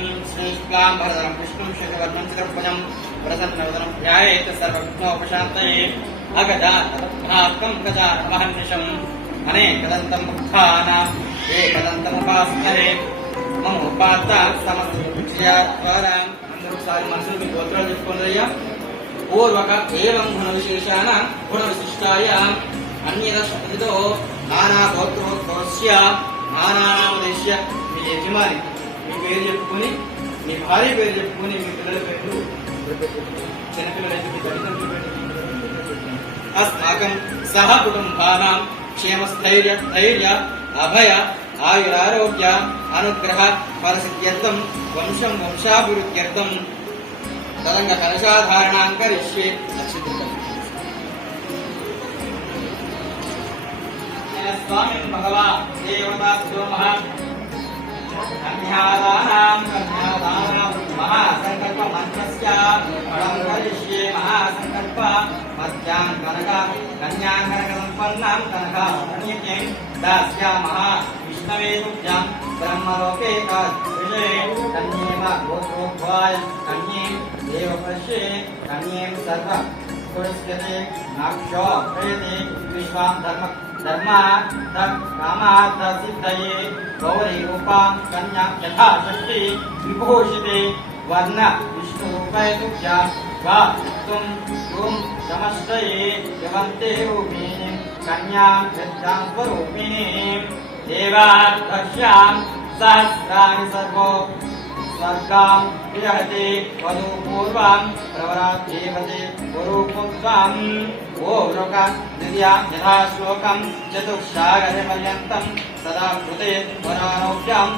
भरदरं विष्णुं शशिवर्णं चतुर्भुजं प्रसन्नवदनं ध्यायेत् सर्वविघ्नोपशान्तये अगजाननं गजाननमहर्निशम् अनेकदन्तं मुक्तानाम् एकदन्तमुपास्महे मम उपात्ता समस्तविषयाद्वारा అందరూ ఒకసారి మనసులో మీ గోత్రాలు చెప్పుకోండియ్యా. పూర్వక ఏవం గుణ విశేషాన గుణ విశిష్టాయ అన్యద శబ్దతో నానా గోత్రోద్భవస్య నానానామదేశ్య మీ యజమాని మీ పేరు చెప్పుకొని మీ భార్య పేరు చెప్పుకొని మీ పిల్లల పేరు చిన్నపిల్లలైతే మీ తల్లిదండ్రుల పేరు అస్మాకం సహ కుటుంబానాం క్షేమస్థైర్య ధైర్య అభయ ఆయురారోగ్య అనుగ్రహ ఫలసిద్ధ్యర్థం వంశం వంశాభివృద్ధ్యర్థం తదంగ కలశాధారణాం కరిష్యే. స్వామి భగవా దేవతా సోమః కన్యాదానాం మహాసంకల్ప మంత్రస్య ఫలం కరిష్యే. మహాసంకల్ప మధ్యాం కనక కన్యాంకనక సంపన్నాం కనక ప్రణీత్యం దాస్యామః విష్ణవే తుభ్యాం బ్రహ్మలోకే కాజే కన్యేమ గోత్రోద్భవాయ కన్యేం దేవపశ్యే కన్యేం సర్వ పురస్కృతే నాక్షో ప్రయతే విశ్వాం ధర్మార్థ కామార్థ సిద్ధయే గౌరీ రూపాం కన్యా యథాశక్తి విభూషితే వర్ణ విష్ణు రూపేతుభ్యాం వాం ఓం నమస్తయే యవంతే రూపిణీం కన్యాం యజ్ఞాం స్వరూపిణీం దేవాధ్యక్షాం సహస్రాణి సర్వో స్వర్గాం విరహతే వధూ పూర్వాం ప్రవరాదేవతే గురుపుత్వం ఓరుక దివ్యాం యథా శ్లోకం చతుర్సాగర పర్యంతం సదా కృతే వరారోగ్యాం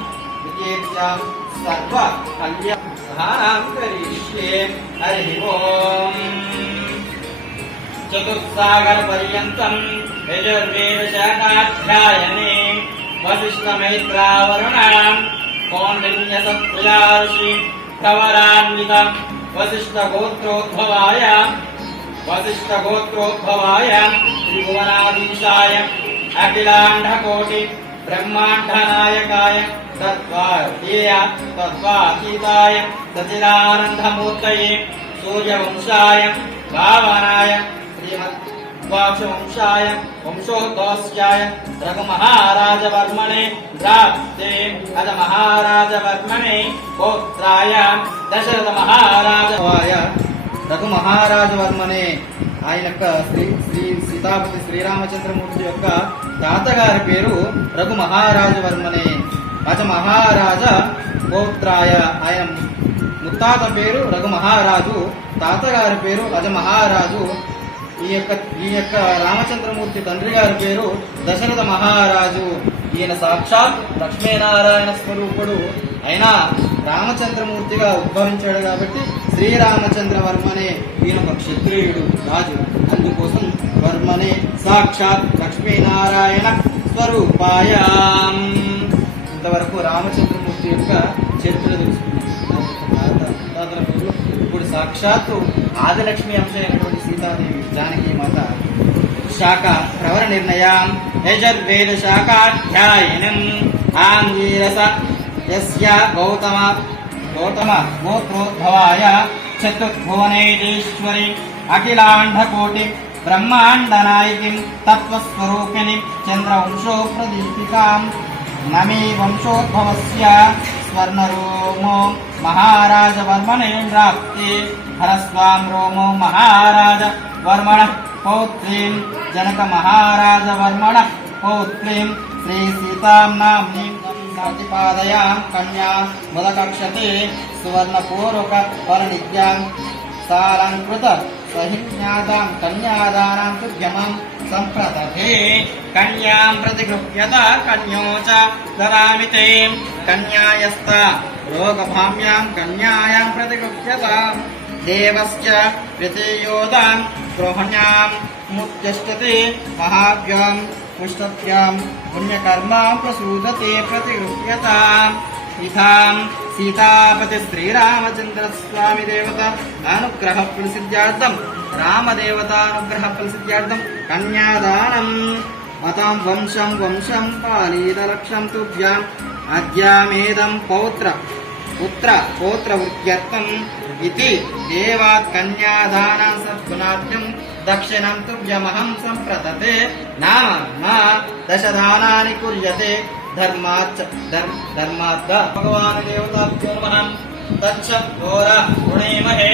వికీర్త్యాం సర్వ కళ్యాణం కరిష్యే. హరి ఓం. చతుర్సాగర పర్యంతం యజుర్వేద శాఖాధ్యాయనే వశిష్ఠ మైత్రావరుణాం కౌండిన్యసత్ప్రజార్షి ప్రవరాన్విత వశిష్ఠగోత్రోద్భవాయ త్రిభువనాధీశాయ అఖిలాండకోటి బ్రహ్మాండనాయకాయ తత్వాతీతాయ సచిదానందమూర్తయే సూర్యవంశాయ భావనాయ శ్రీమద్వాక్షవంశాయ వంశోద్భవస్యాయ రఘుమహారాజవర్మణే ద్రాప్తే అజ మహారాజవర్మణే గోత్రాయ దశరథ మహారాజవాయ రఘుమహారాజవర్మనే ఆయన యొక్క శ్రీ సీతాపతి శ్రీరామచంద్రమూర్తి యొక్క తాతగారి పేరు రఘుమహారాజవర్మనే. అజ మహారాజ గోత్రాయ ఆయన ముత్తాత పేరు రఘుమహారాజు, తాతగారి పేరు అజ మహారాజు. ఈ యొక్క రామచంద్రమూర్తి తండ్రి గారి పేరు దశరథ మహారాజు. ఈయన సాక్షాత్ లక్ష్మీనారాయణ స్వరూపుడు అయినా రామచంద్రమూర్తిగా ఉద్భవించాడు కాబట్టి శ్రీరామచంద్రవర్మనే ఈయన ఒక క్షత్రియుడు రాజు. అందుకోసం వర్మనే సాక్షాత్ లక్ష్మీనారాయణ స్వరూపాయ. ఇంతవరకు రామచంద్రమూర్తి యొక్క చరిత్ర తెలుసుకున్నాం. ఇప్పుడు సాక్షాత్తు ఆదిలక్ష్మి అంశ అయినటువంటి సీతాదేవి జానకి మాత శాఖ ప్రవర నిర్ణయం యజుర్వేద శాఖాధ్యాయనం ఆంగీరస యస్య గౌతమ గోత్రోద్భవాయ చతుర్భువనేశ్వరి అఖిలాండకోటి బ్రహ్మాండనాయకిం తత్వస్వరూపిణి చంద్రవంశో ప్రదీపికాం నమీ వంశోద్భవస్య స్వర్ణరోమో महाराज वर्मणेन्द्राप्ति हरस्वां रोमो महाराज वर्मण पौत्रीं जनक महाराज वर्मण पौत्रीं श्री सीतां नाम्नीं प्रतिपादयां कन्या मुदकक्षते सुवर्णपूर्वक वरनित्यां सालंकृत सहिज्ञातां कन्यादानां तुभ्यमां सम्प्रदधे कन्यां प्रतिगृह्यत कन्यो च ददामि ते कन्यायस्ता रोगभाम्यां कन्यायां प्रतिगृह्यत देवश्च प्रतीयोदां गृह्ण्यां मुद्यष्टते महाभ्यां पुष्टभ्यां पुण्यकर्मां प्रसूदते प्रतिगृह्यताम् इथां सीतापति श्रीरामचन्द्रस्वामी देवता अनुग्रह प्रसिद्ध्यार्थं रामदेवतानुग्रह प्रसिद्ध्यार्थं कन्यादानम् मतां वंशं वंशं पालीतलक्षं तुभ्याम् अद्यामेदं पौत्रवृद्ध्यर्थम् इति देवात् कन्यादानं सद्गुणाढ्यं दक्षिणं तुभ्यमहं सम्प्रदते नाम 10 दानानि कुर्यते धर्मात् भगवान् देवताभ्यो नमः तच्च घोरा गुणेमहे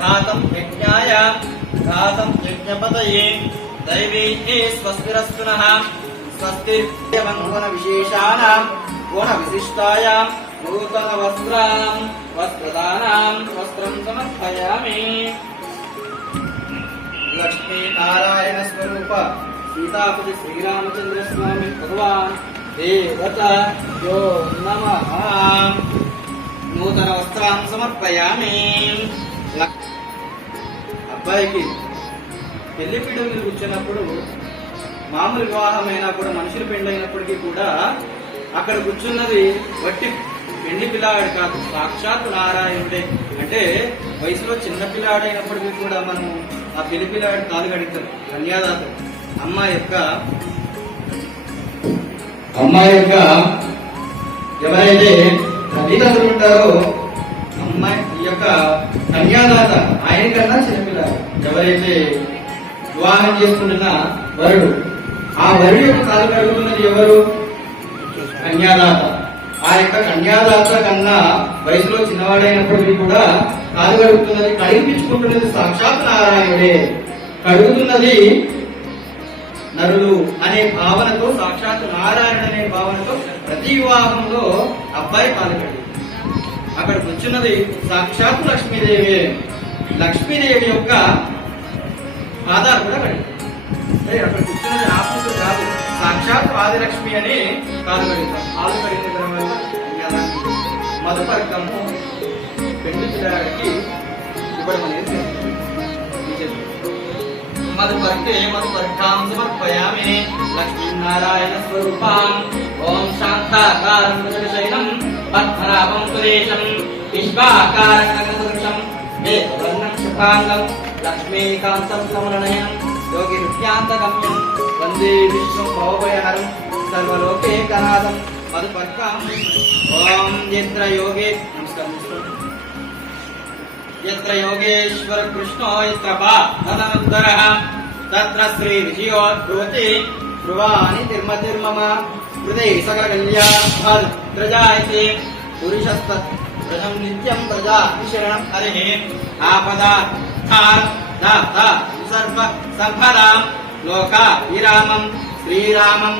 घातं यज्ञाय घातं यज्ञपतये दैवी स्वस्तिरस्तु नः स्वस्तिर्यमङ्गुणविशेषाणां गुणविशिष्टायां वस्त्रदानां वस्त्रं समर्पयामि। लक्ष्मी नारायण स्वरूप सीतापति श्रीरामचंद्र स्वामी भगवान देवता यो नमः नूतन वस्त्रां समर्पयामि। అబ్బాయికి పెళ్లి పీటలు కూర్చున్నప్పుడు మామూలు వివాహమైనా కూడా మనుషులు పెళ్ళైనప్పటికీ కూడా అక్కడ కూర్చున్నది వట్టి పెళ్లి పిల్లాడు కాదు, సాక్షాత్ నారాయణుడే. అంటే వయసులో చిన్న పిల్లాడైనప్పటికీ కూడా మనము ఆ పెళ్లి పిల్లాడు కాలు కడుగుతాం. కన్యాదాత అమ్మాయి యొక్క ఎవరైతే తల్లిదండ్రులు ఉంటారో అమ్మాయి యొక్క కన్యాదాత ఆయన కన్నా చిన్నపిల్లాడు ఎవరైతే వివాహం చేసుకుంటున్న వరుడు, ఆ వరుడు యొక్క కాలు కడుగుతున్నది ఎవరు? కన్యాదాత. ఆ యొక్క కన్యాదాత కన్నా వయసులో చిన్నవాడైనప్పటికీ కూడా కాలు కడుగుతున్నది, కడిపించుకుంటున్నది సాక్షాత్ నారాయణుడే. కడుగుతున్నది నరులు అనే భావనతో, సాక్షాత్ నారాయణ అనే భావనతో ప్రతి వివాహంలో అబ్బాయి కాలు కడుగు. అక్కడ కూర్చున్నది సాక్షాత్ లక్ష్మీదేవి. లక్ష్మీదేవి యొక్క ఆధార్ కూడా కడుగు. అక్కడ కూర్చున్నది ఆత్మకు కాదు, సాక్షాత్ ఆదిలక్ష్మి అని కాలు కడుగుతాం. కాలు కడిగిన వల్ల మధుపర్కము పెళ్లి పిల్లడికి ఇవ్వడం అనేది మధుపర్కాం సమర్పయామి. లక్ష్మీనారాయణ స్వరూపాం ఓం శాంతాకారం శైలం పద్మనాభం సురేశం విశ్వాకారం గగనసదృశం వర్ణం శుభాంగం లక్ష్మీకాంతం సమరణయనం యోగి నృత్యాంతగమ్యం వందే విష్ణు భవభయహరం సర్వలోకేకనాథం మధుపర్కాం. ఓం యత్ర యోగే यत्र योगेश्वर कृष्णो यत्र बाधनोत्तरः तत्र श्री विजयो भवति ध्रुवाणि तिर्मतिर्मम हृदये सकलकल्याण प्रजायते पुरुषस्तत्रजं नित्यं प्रजा विशरणं हरिः आपदा दाता सर्व संफलां लोका विरामं श्रीरामं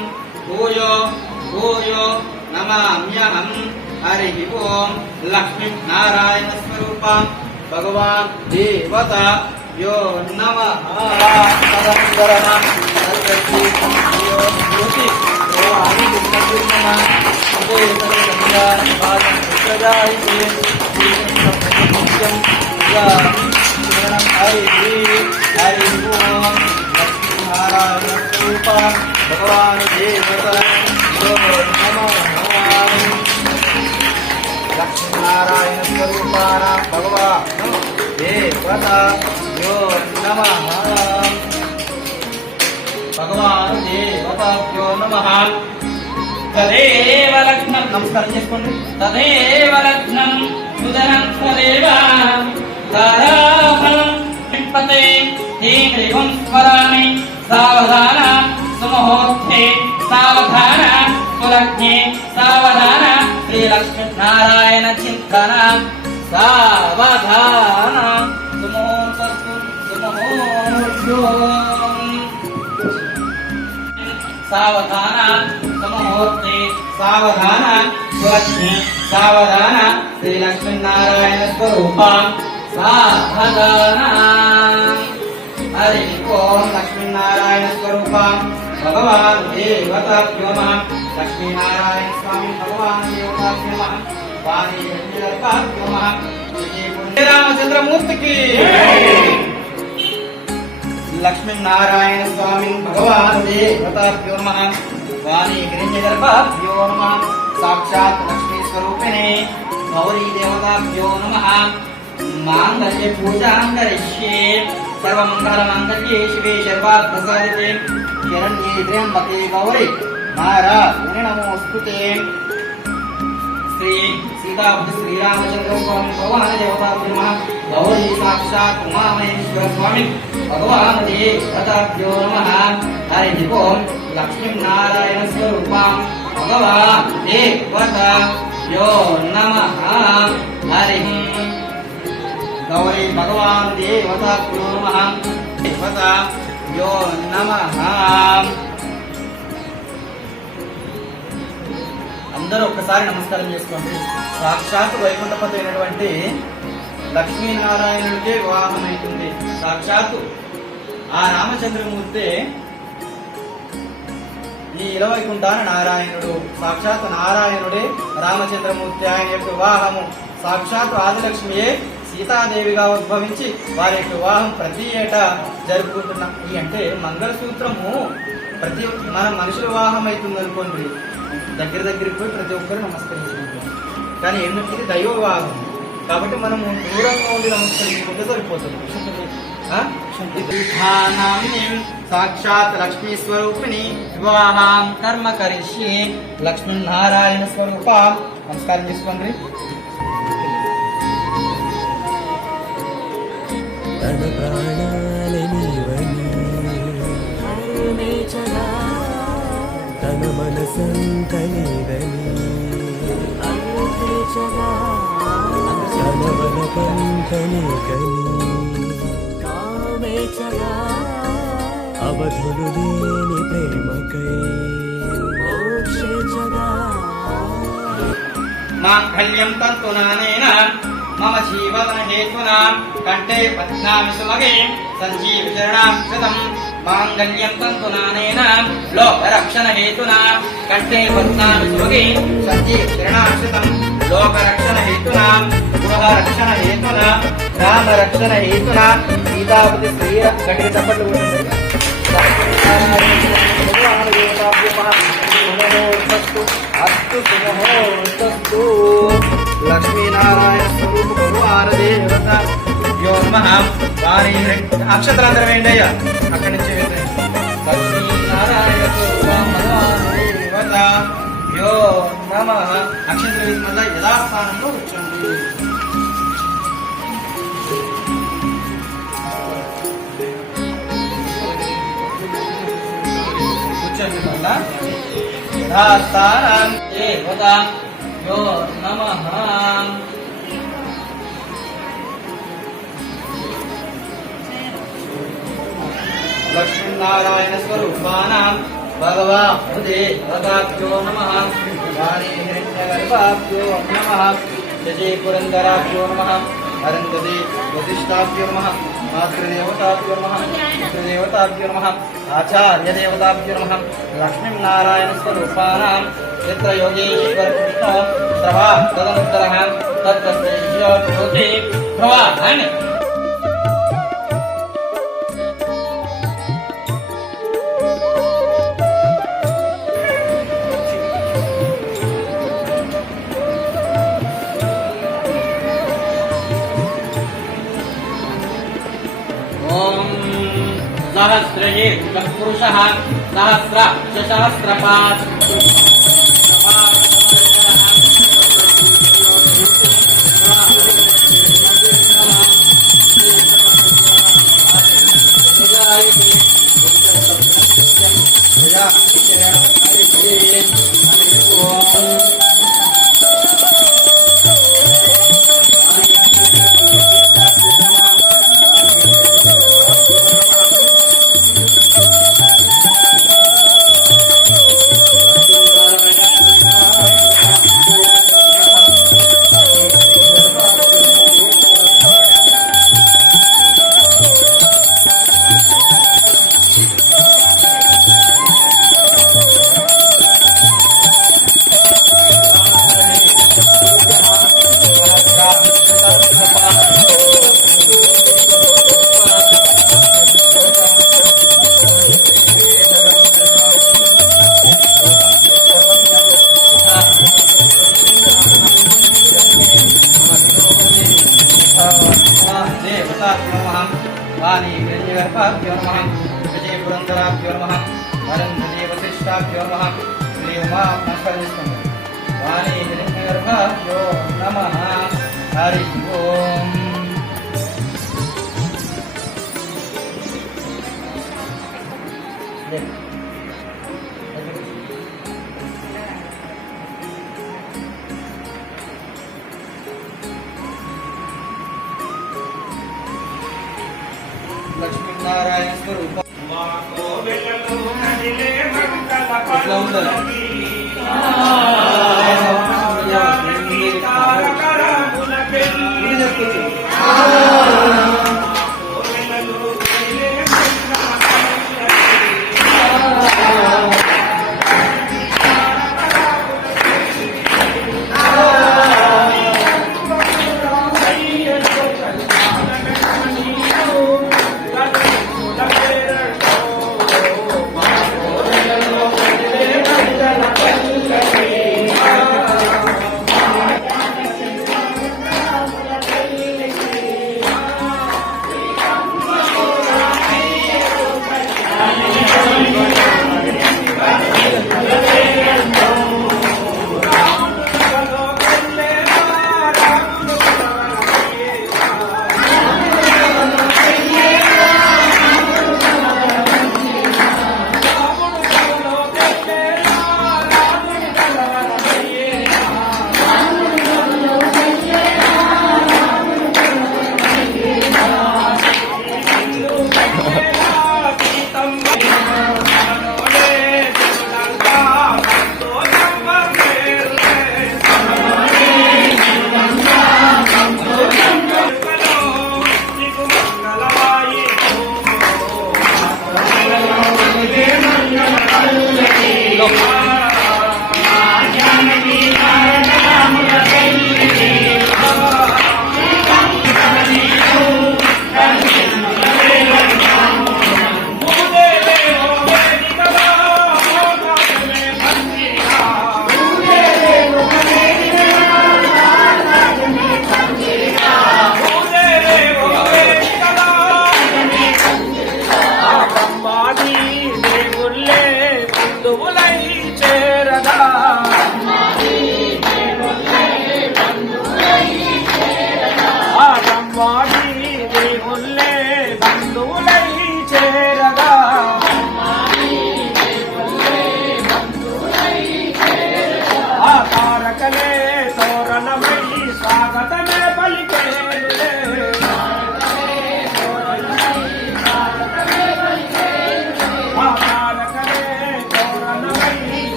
भूयो भूयो नमाम्यहम्. हरिः ओम. लक्ष्मी नारायण स्वरूपं भगवान देवता यो नमः. तदंतरः सर्वस्य यो ज्योति भवानि विष्णुर्नमः उदे सर्वकल्याण पादं प्रजायते नित्यं शरणं हरिः. हरिः ओम. लक्ष्मी नारायण स्वरूपं भगवान देवता यो नमः. लक्ष्मीनारायण स्वरूपाणां भगवान् देवता यो नमः. भगवान् देवताभ्यो नमः. तदेव लग्नं नमस्कारं చేసుకోండి. तदेव लग्नं सुदनं तदेव ताराफलं विपते तीव्रं स्मरामि सावधान सुमुहूर्ते सावधान कुलज्ञे सावधान श्री लक्ष्मी नारायण चिंतन सावधान सुमुहूर्तस्तु सुमुहूर्तम् सावधान सुमुहूर्ते सावधान सुलक्ष्मी सावधान श्री लक्ष्मी नारायण स्वरूपा सावधान हरि ओम लक्ष्मी नारायण स्वरूपा भगवान देवताभ्यो नमः लक्ष्मी नारायण स्वामी भगवान देवताभ्यो नमः वाणी देवताभ्यो नमः जय रामचंद्र मूर्ति की लक्ष्मी नारायण स्वामी भगवान देवताभ्यो नमः वाणी हिरण्यगर्भाभ्यो नमः साक्षात् लक्ष्मी स्वरूपिणे गौरी देवताभ्यो नमः मांगल्य पूजां करिष्ये सर्वमंगलमांगल्ये शिवे सर्वार्थसाधिके शरण्ये त्र्यंबके गौरी नारायणि नमोस्तुते श्री सीतापति श्रीरामचंद्र स्वामी भगवान देवताभ्यो नमः गौरी साक्षात् उमामहेश्वर स्वामी भगवान देवताभ्यो नमः हरि ओम लक्ष्मी नारायण स्वरूपां भगवान देवताभ्यो नमः हरि गौरी भगवान देवताभ्यो नमः देवताभ्यो नमः అందరూ ఒక్కసారి నమస్కారం చేసుకోండి. సాక్షాత్ వైకుంఠపతి అయినటువంటి లక్ష్మీనారాయణుడికే వివాహం అవుతుంది. సాక్షాత్తు ఆ రామచంద్రమూర్తి ఈ ఇలవైకుంఠాన నారాయణుడు, సాక్షాత్ నారాయణుడే రామచంద్రమూర్తి. ఆయన యొక్క వివాహము సాక్షాత్ ఆదిలక్ష్మియే సీతాదేవిగా ఉద్భవించి వారి యొక్క వివాహం ప్రతి ఏటా జరుపుకుంటున్నాం. ఈ అంటే మంగళసూత్రము ప్రతి మన మనుషుల వివాహం అవుతుంది అనుకోండి, దగ్గరికి పోయి ప్రతి ఒక్కరు నమస్కరించుకుంటాం. కానీ ఎందుకు దైవ వివాహం కాబట్టి మనము దూరంగా ఉండి నమస్కరించుకుంటే సరిపోతుంది. సాక్షాత్ లక్ష్మీ స్వరూపిణి వివాహం కర్మ కరిష్యే లక్ష్మీ నారాయణ స్వరూప. నమస్కారం చేసుకోండి. తన ప్రాణాలనివని తన మనసంతనిదని తన మన పంతని కని అవధులు లేని ప్రేమకై మాంగళ్యం తంతునానేన మమ జీవన హేతునా కంఠే పద్నామి సుమగే సంజీవచరణాం శతం. మాంగళ్యం తంతునానేన లోకరక్షణ హేతునా కంఠే పద్నామి సుమగే సంజీవచరణాం శతం. లోకరక్షణ హేతునా గృహరక్షణ హేతునా రామరక్షణ హేతునా సీతాపతి శ్రీరక్షణ చప్పట్లు అస్తు సుమహోస్తు లక్ష్మీనారాయణ స్వరూప భగవాన దేవత యో నమః. వారి అక్షతలందరూ వేయండి అయ్యా, అక్కడి నుంచి వేయండి. లక్ష్మీనారాయణ స్వరూప భగవాన దేవత యో నమః. అక్షతలు వేసి మళ్ళా యథాస్థానంలో కూర్చోండి. కూర్చోండి మళ్ళా యథాస్థానం. దేవత యో నమః. లక్ష్మీనారాయణ స్వరూపానాం భగవాన్ దేవతాభ్యో నమః. వాణీ హిరణ్యగర్భాభ్యో నమః. జజే పురందరాభ్యో నమః. అరుంధతే వశిష్ఠాభ్యో నమః. మాతృదేవతాభ్యో నమః. పితృదేవతాభ్యో నమః. ఆచార్యదేవతాభ్యో నమః. లక్ష్మీనారాయణ స్వరూపానాం यत्र योगेश्वर कृष्ण सभा तदनुत्तरः तत्तस्य भूते भवान्. सहस्रये पुरुषः सहस्र सहस्रपात् శ్రీవత్సాభ్యో నమః వాణీ హిరణ్యగర్భాభ్యో నమః విజయపురంధరాభ్యో నమః వరంధదే వశిష్టాభ్యో నమః శ్రీ ఉమా నమస్కరిస్తుంది వాణీ హిరణ్యగర్భాభ్యో నమః హరి ఓం లక్ష్మీనారాయణ స్వరూపం ఇట్లా ఉండాలి.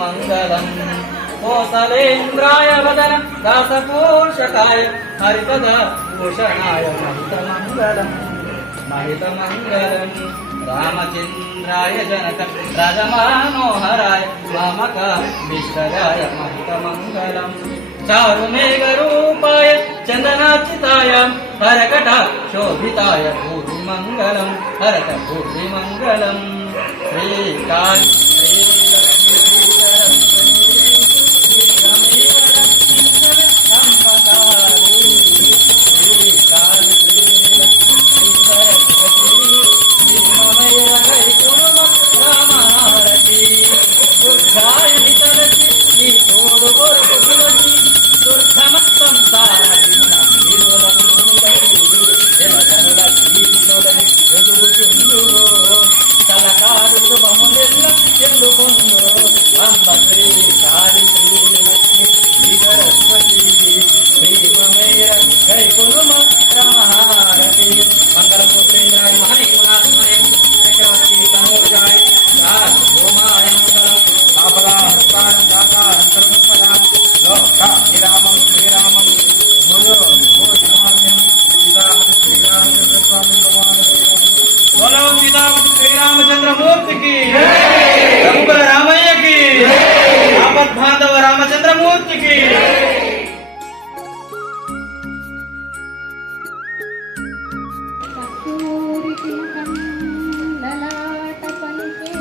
మంగళం కోసలేంద్రాయ వదన దాసపోషకాయ హరిపద భూషణాయ మంత్రమంగళం మంగళం మహిత మంగళం రామచంద్రాయ జనక రజమానోహరాయ మామక విష్ణరాయ మహిత మంగళం చారుమేఘ రూపాయ చందనాచితాయ హరకట శోభితాయ భూమి మంగళం హరక భూమి మంగళం శ్రీకాంత్ శ్రీలక్ష్మీ రామచంద్రమూర్తికి రఘుకుల రామయ్యకి ఆపద్బాంధవ రామచంద్రమూర్తికి లలాట పలికే